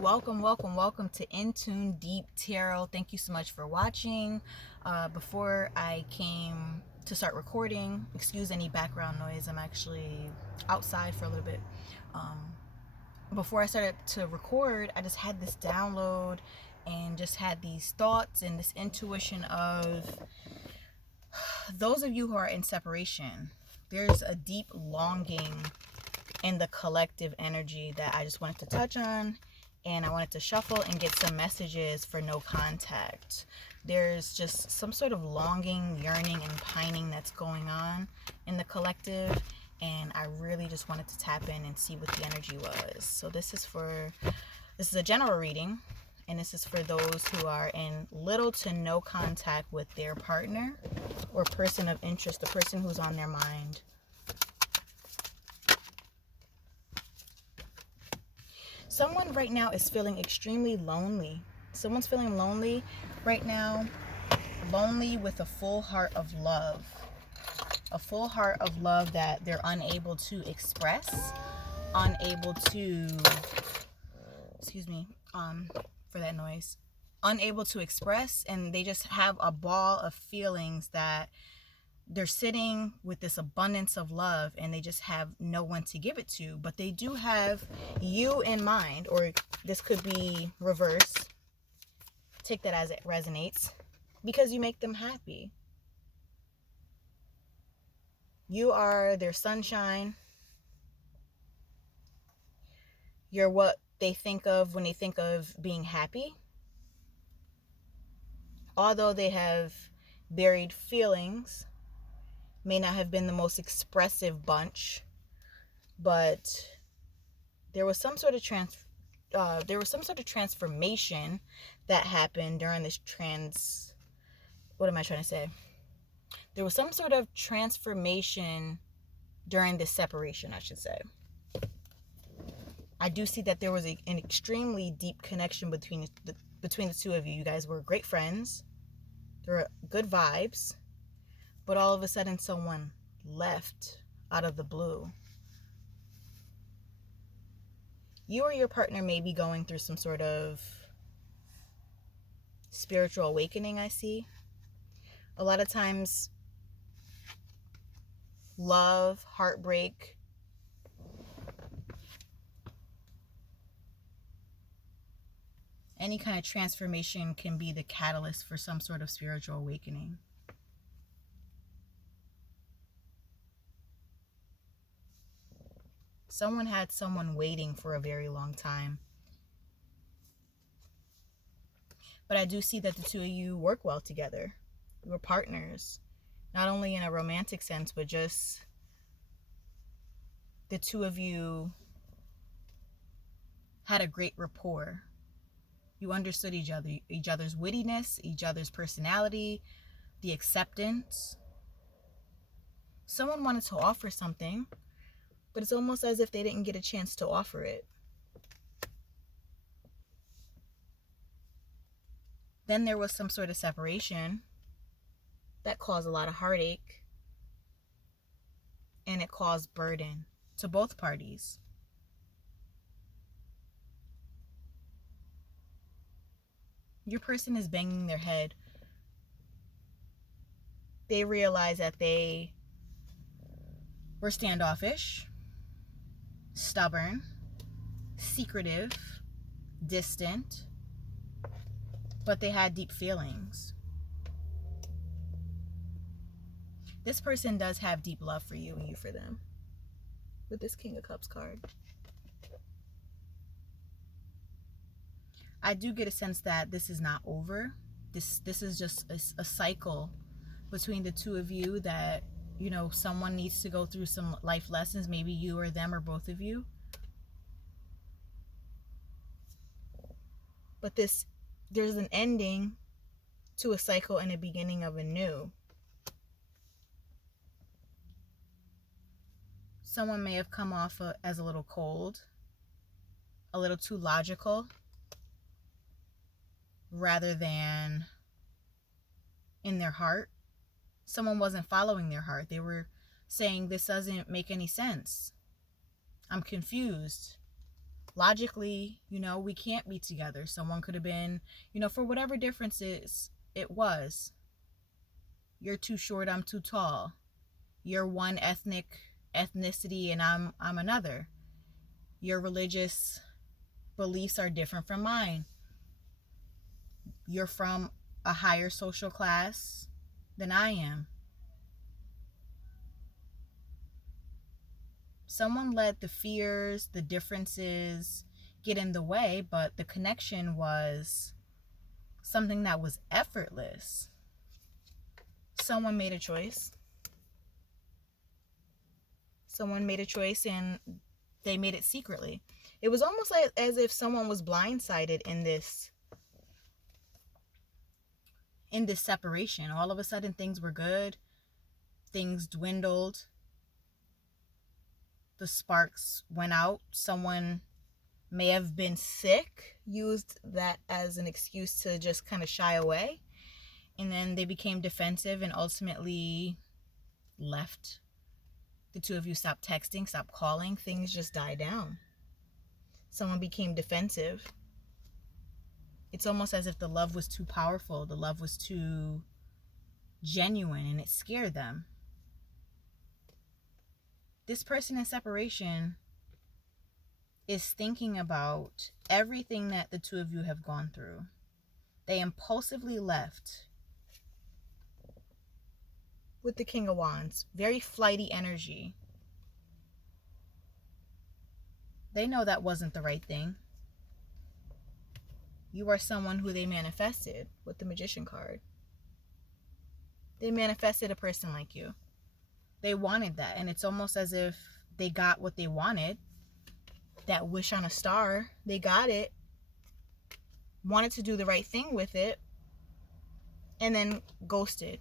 Welcome to In Tune Deep Tarot. Thank you so much for watching. Before I came to start recording, excuse any background noise. I'm actually outside for a little bit. Before I started to record, I just had this download and just had these thoughts and this intuition of those of you who are in separation. There's a deep longing in the collective energy that I just wanted to touch on, and I wanted to shuffle and get some messages for no contact. There's just some sort of longing, yearning, and pining that's going on in the collective, and I really just wanted to tap in and see what the energy was. So this is a general reading, and this is for those who are in little to no contact with their partner or person of interest, the person who's on their mind. Someone right now is feeling extremely lonely. Someone's feeling lonely right now, lonely with a full heart of love. A full heart of love that they're unable to express, unable to, for that noise, unable to express, and they just have a ball of feelings that they're sitting with this abundance of love and they just have no one to give it to, but they do have you in mind, or this could be reverse. Take that as it resonates, because you make them happy. You are their sunshine. You're what they think of when they think of being happy. Although they have buried feelings, may not have been the most expressive bunch, but there was some sort of transformation that happened during this there was some sort of transformation during this separation, I should say. I do see that there was an extremely deep connection between the two of you. You guys were great friends. There were good vibes. But all of a sudden, someone left out of the blue. You or your partner may be going through some sort of spiritual awakening, I see. A lot of times, love, heartbreak, any kind of transformation can be the catalyst for some sort of spiritual awakening. Someone had someone waiting for a very long time. But I do see that the two of you work well together. You were partners. Not only in a romantic sense, but just the two of you had a great rapport. You understood each other's wittiness, each other's personality, the acceptance. Someone wanted to offer something, but it's almost as if they didn't get a chance to offer it. Then there was some sort of separation that caused a lot of heartache, and it caused burden to both parties. Your person is banging their head. They realize that they were standoffish, stubborn, secretive, distant, but they had deep feelings. This person does have deep love for you and you for them, with this King of Cups card. I do get a sense that this is not over. This is just a cycle between the two of you that, someone needs to go through some life lessons, maybe you or them or both of you. But there's an ending to a cycle and a beginning of a new. Someone may have come off as a little cold, a little too logical, rather than in their heart. Someone wasn't following their heart. They were saying, this doesn't make any sense. I'm confused. Logically, we can't be together. Someone could have been, for whatever differences it was. You're too short, I'm too tall. You're one ethnicity and I'm another. Your religious beliefs are different from mine. You're from a higher social class than I am. Someone let the fears, the differences get in the way, but the connection was something that was effortless. Someone made a choice. Someone made a choice and they made it secretly. It was almost like as if someone was blindsided in this separation. All of a sudden things were good. Things dwindled. The sparks went out. Someone may have been sick, used that as an excuse to just kind of shy away. And then they became defensive and ultimately left. The two of you stopped texting, stopped calling. Things just died down. Someone became defensive. It's almost as if the love was too powerful. The love was too genuine and it scared them. This person in separation is thinking about everything that the two of you have gone through. They impulsively left with the King of Wands. Very flighty energy. They know that wasn't the right thing. You are someone who they manifested with the Magician card. They manifested a person like you. They wanted that. And it's almost as if they got what they wanted. That wish on a star. They got it. Wanted to do the right thing with it. And then ghosted.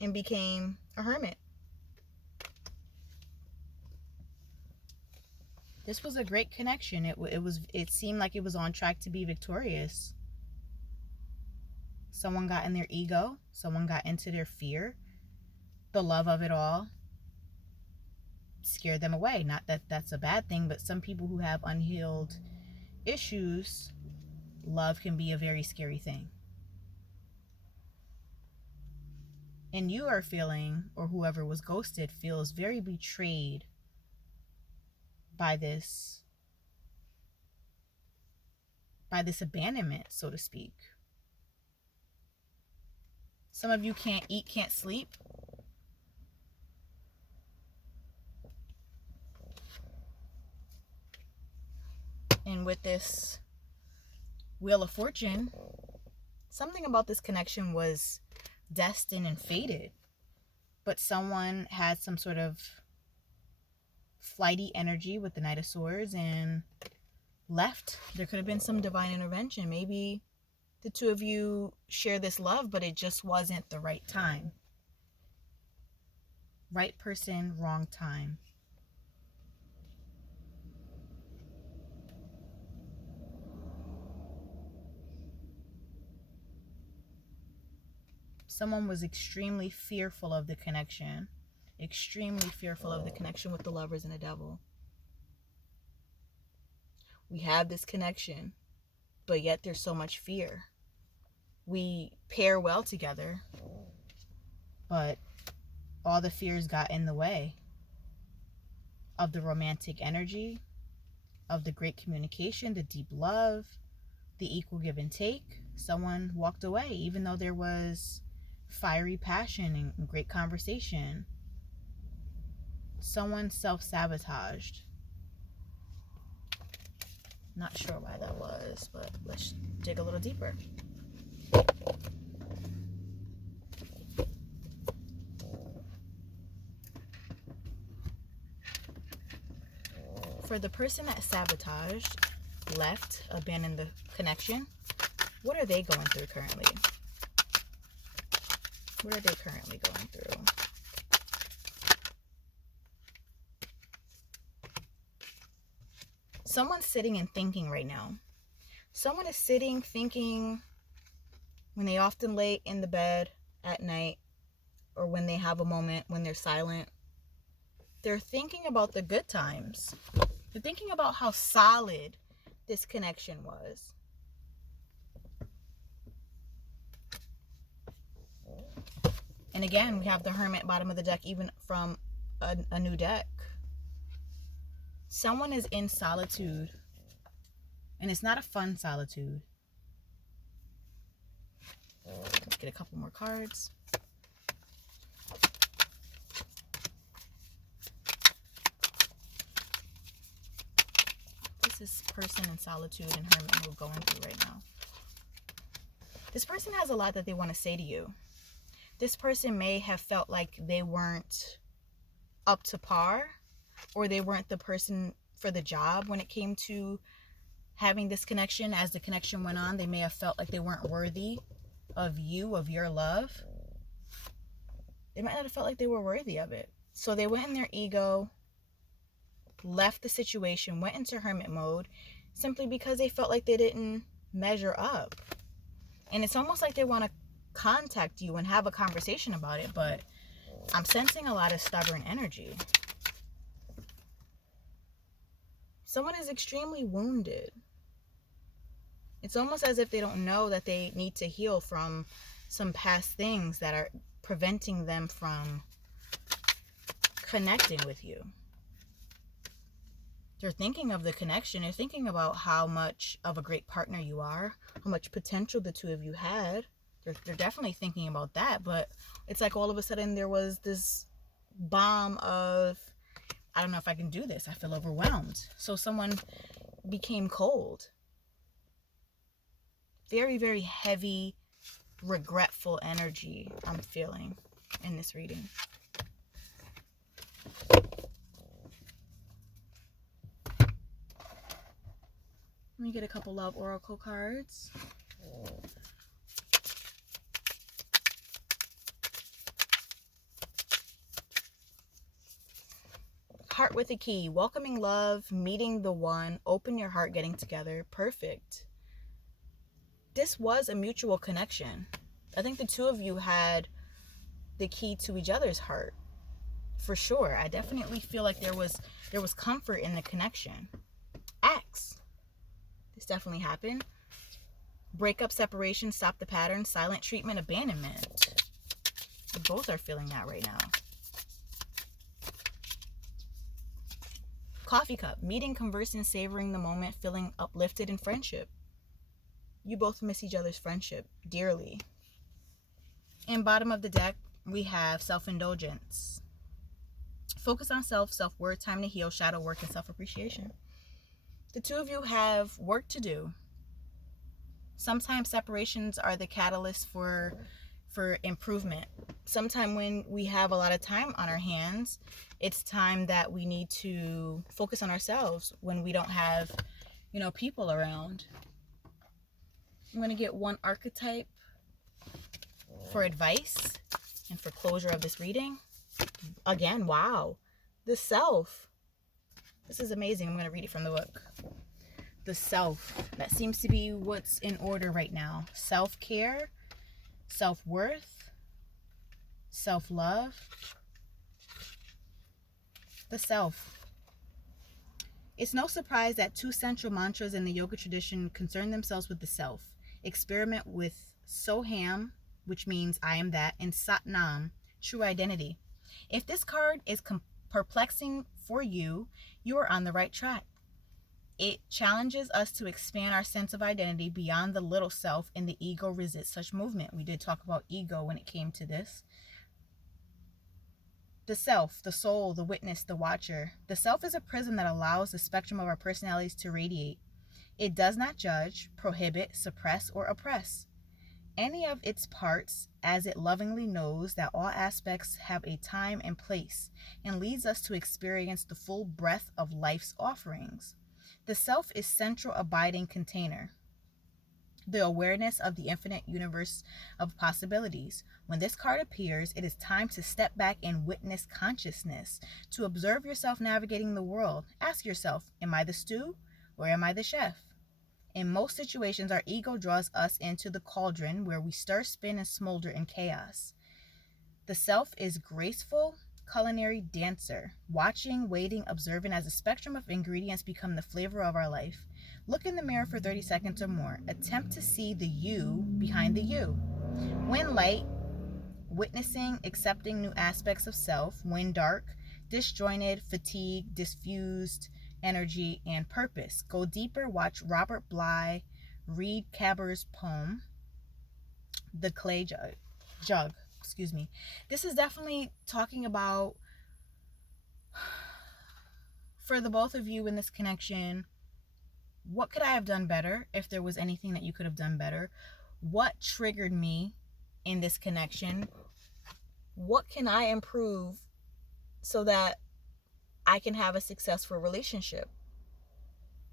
And became a hermit. This was a great connection. It seemed like it was on track to be victorious. Someone got in their ego. Someone got into their fear. The love of it all scared them away. Not that that's a bad thing, but some people who have unhealed issues, love can be a very scary thing. And you are feeling, or whoever was ghosted feels very betrayed by this abandonment, so to speak. Some of you can't eat, can't sleep. And with this Wheel of Fortune, something about this connection was destined and fated. But someone had some sort of flighty energy with the Knight of Swords and left. There could have been some divine intervention. Maybe the two of you share this love, but it just wasn't the right time. Right person, wrong time. Someone was extremely fearful of the connection. Extremely fearful of the connection with the Lovers and the Devil. We have this connection, but yet there's so much fear. We pair well together, but all the fears got in the way of the romantic energy, of the great communication, the deep love, the equal give and take. Someone walked away, even though there was fiery passion and great conversation. Someone self-sabotaged. Not sure why that was, but let's dig a little deeper. For the person that sabotaged, left, abandoned the connection, what are they going through currently? What are they currently going through? Someone's sitting and thinking right now. Someone is sitting, thinking, when they often lay in the bed at night, or when they have a moment when they're silent. They're thinking about the good times. They're thinking about how solid this connection was. And again, we have the Hermit bottom of the deck, even from a new deck. Someone is in solitude, and it's not a fun solitude. Let's get a couple more cards. This is person in solitude and Hermit mode going through right now. This person has a lot that they want to say to you. This person may have felt like they weren't up to par, or they weren't the person for the job when it came to having this connection. As the connection went on, they may have felt like they weren't worthy of you, of your love. They might not have felt like they were worthy of it. So they went in their ego, left the situation, went into Hermit mode, simply because they felt like they didn't measure up. And it's almost like they want to contact you and have a conversation about it, but I'm sensing a lot of stubborn energy. Someone is extremely wounded. It's almost as if they don't know that they need to heal from some past things that are preventing them from connecting with you. They're thinking of the connection. They're thinking about how much of a great partner you are, how much potential the two of you had. They're definitely thinking about that, but it's like all of a sudden there was this bomb of, I don't know if I can do this. I feel overwhelmed. So someone became cold. Very, very heavy, regretful energy I'm feeling in this reading. Let me get a couple love oracle cards. Heart with a key. Welcoming love, meeting the one, open your heart, getting together. Perfect. This was a mutual connection. I think the two of you had the key to each other's heart. For sure. I definitely feel like there was comfort in the connection. Axe. This definitely happened. Breakup, separation, stop the pattern, silent treatment, abandonment. We both are feeling that right now. Coffee cup, meeting, conversing, savoring the moment, feeling uplifted in friendship. You both miss each other's friendship dearly. And bottom of the deck, we have self-indulgence. Focus on self, self-worth, time to heal, shadow work, and self-appreciation. The two of you have work to do. Sometimes separations are the catalyst for improvement. Sometimes when we have a lot of time on our hands, it's time that we need to focus on ourselves when we don't have, people around. I'm going to get one archetype for advice and for closure of this reading. Again, wow. The self. This is amazing. I'm going to read it from the book. The self. That seems to be what's in order right now. Self-care, self-worth, self-love. The self. It's no surprise that two central mantras in the yoga tradition concern themselves with the self. Experiment with Soham, which means I am that, and Satnam, true identity. If this card is perplexing for you, you are on the right track. It challenges us to expand our sense of identity beyond the little self, and the ego resists such movement. We did talk about ego when it came to this. The self, the soul, the witness, the watcher. The self is a prism that allows the spectrum of our personalities to radiate. It does not judge, prohibit, suppress, or oppress any of its parts, as it lovingly knows that all aspects have a time and place, and leads us to experience the full breadth of life's offerings. The self is central abiding container, the awareness of the infinite universe of possibilities. When this card appears, it is time to step back and witness consciousness, to observe yourself navigating the world. Ask yourself, am I the stew or am I the chef? In most situations, our ego draws us into the cauldron where we stir, spin, and smolder in chaos. The self is graceful, culinary dancer, watching, waiting, observing as the spectrum of ingredients become the flavor of our life. Look in the mirror for 30 seconds or more. Attempt to see the you behind the you. When light, witnessing, accepting new aspects of self. When dark, disjointed, fatigued, diffused energy and purpose. Go deeper, watch Robert Bly read Caber's poem, The Clay Jug. Excuse me. This is definitely talking about, for the both of you in this connection, what could I have done better? If there was anything that you could have done better, what triggered me in this connection? What can I improve so that I can have a successful relationship?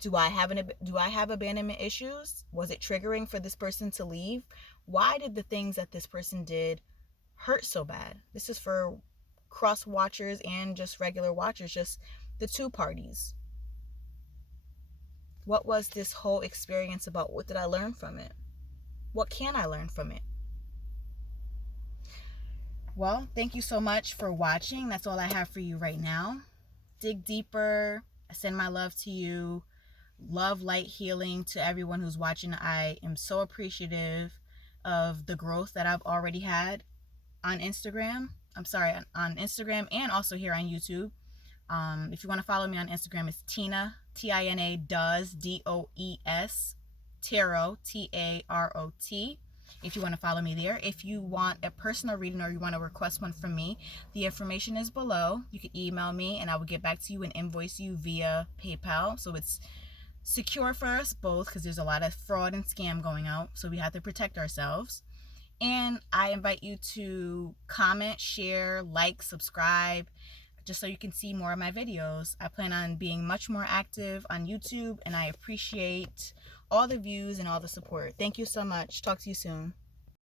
Do I have abandonment issues? Was it triggering for this person to leave? Why did the things that this person did hurt so bad? This is for cross watchers and just regular watchers, just the two parties. What was this whole experience about? What did I learn from it? What can I learn from it? Well, thank you so much for watching. That's all I have for you right now. Dig deeper. I send my love to you. Love, light, healing to everyone who's watching. I am so appreciative of the growth that I've already had on Instagram. On Instagram and also here on YouTube. If you want to follow me on Instagram, it's Tina, Tina does, DOES, Tarot, TAROT. If you want to follow me there. If you want a personal reading or you want to request one from me, the information is below. You can email me and I will get back to you and invoice you via PayPal. So it's secure for us both because there's a lot of fraud and scam going out. So we have to protect ourselves. And I invite you to comment, share, like, subscribe, just so you can see more of my videos. I plan on being much more active on YouTube, and I appreciate all the views and all the support. Thank you so much. Talk to you soon.